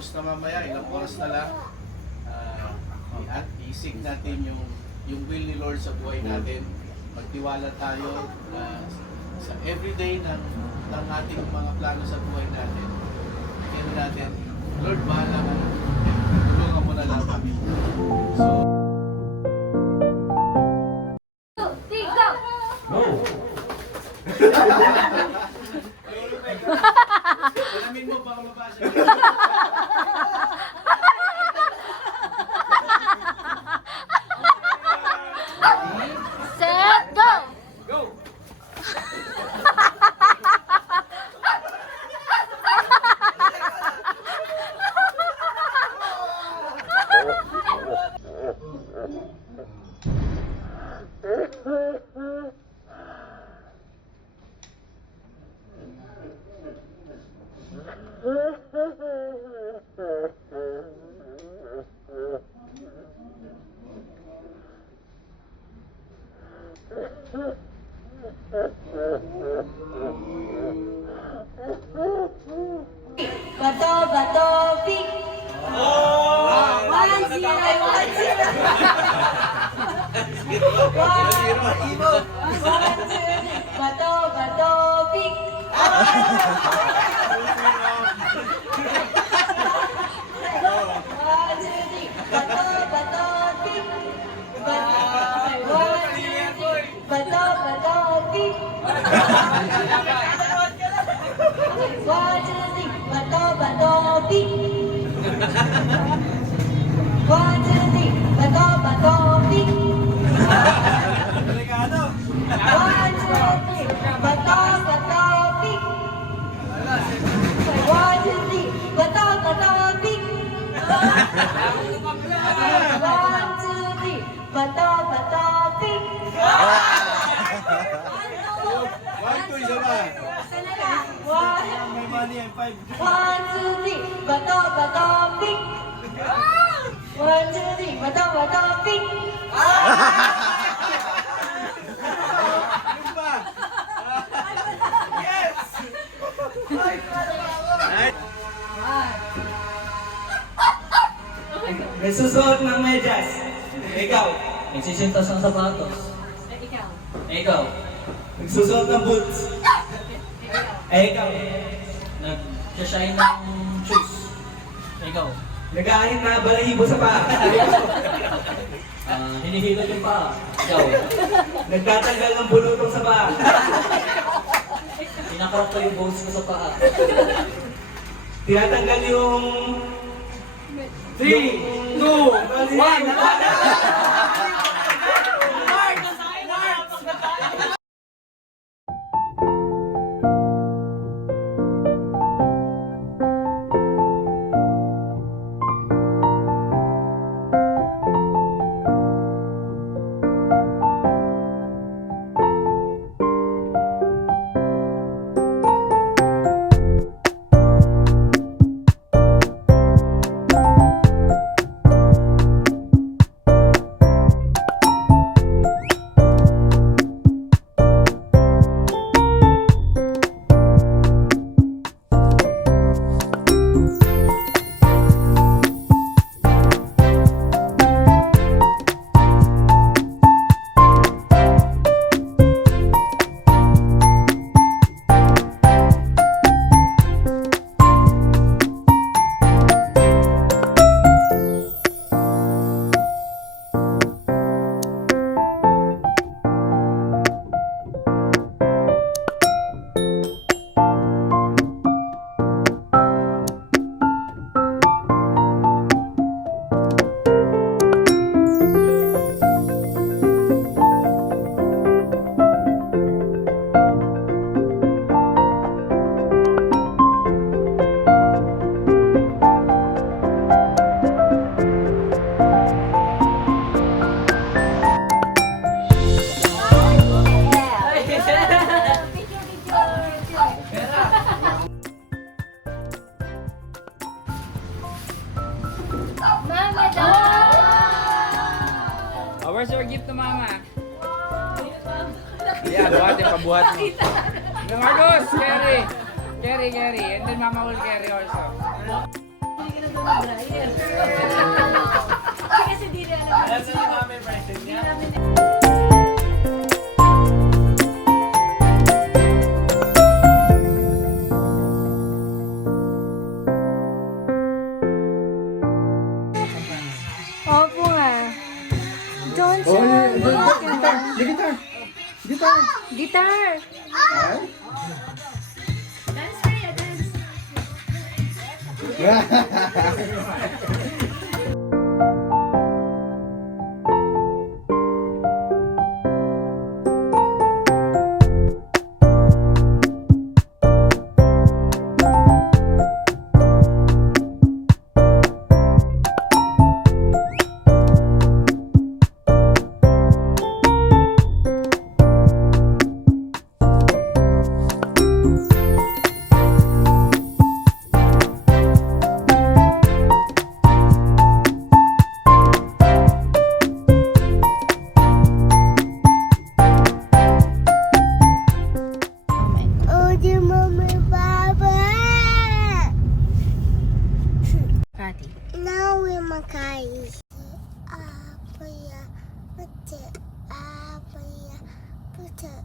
Tapos na mamaya, ilang oras na lang, at isig natin yung will ni Lord sa buhay natin. Magtiwala tayo sa everyday ng ating mga plano sa buhay natin. Kaya natin, Lord, bahala ka na. Tulungan mo na lang kami. So, alamin mo, baka mabasa. Set, go! Go! Bato, bato, pick. Oh! 1-0, 1-0. 1-0. Bato, bato, pick. Bato, bato, pick. Bato, bato, pick. Bato, bato, pick. 1, 2, 3. Bato, bato, pick. 1, 2, 3. Bato, bato, pick. 1, 2, 3. Bato, bato, pick. 1, 2, 3. Bato, bato, pick. 1-2, isa ba? May money and 5. 1, 2, 3. Bato, bato, pick. 1, 2, 3. Bato, bato, pick. Ano ba? Yes! Nagsusuot ng medyas. Ikaw. Nagsisintas ng sapatos. Ikaw. Nagsusuot ng boots. Ikaw. Nag-shine ng shoes. Ikaw. Nag-aanit na balahibo sa paa. Hinihilot yung paa. Ikaw. Nagtatanggal ng bulutong sa paa. Pinakrok ko yung bones ko sa paa. Tinatanggal yung... 3, 2, 1, Where's your gift to mama? Yeah, buhatin, pabuhat mo. Marcos, carry. And then mama will carry also. Kasi di rin alam. Alam na ni Mami version niya. Opo nga. Don't Oh, show. Guitar. Oh, di mama baba. Kati. Now we makai. Apa ya? Betul. Apa ya? Betul.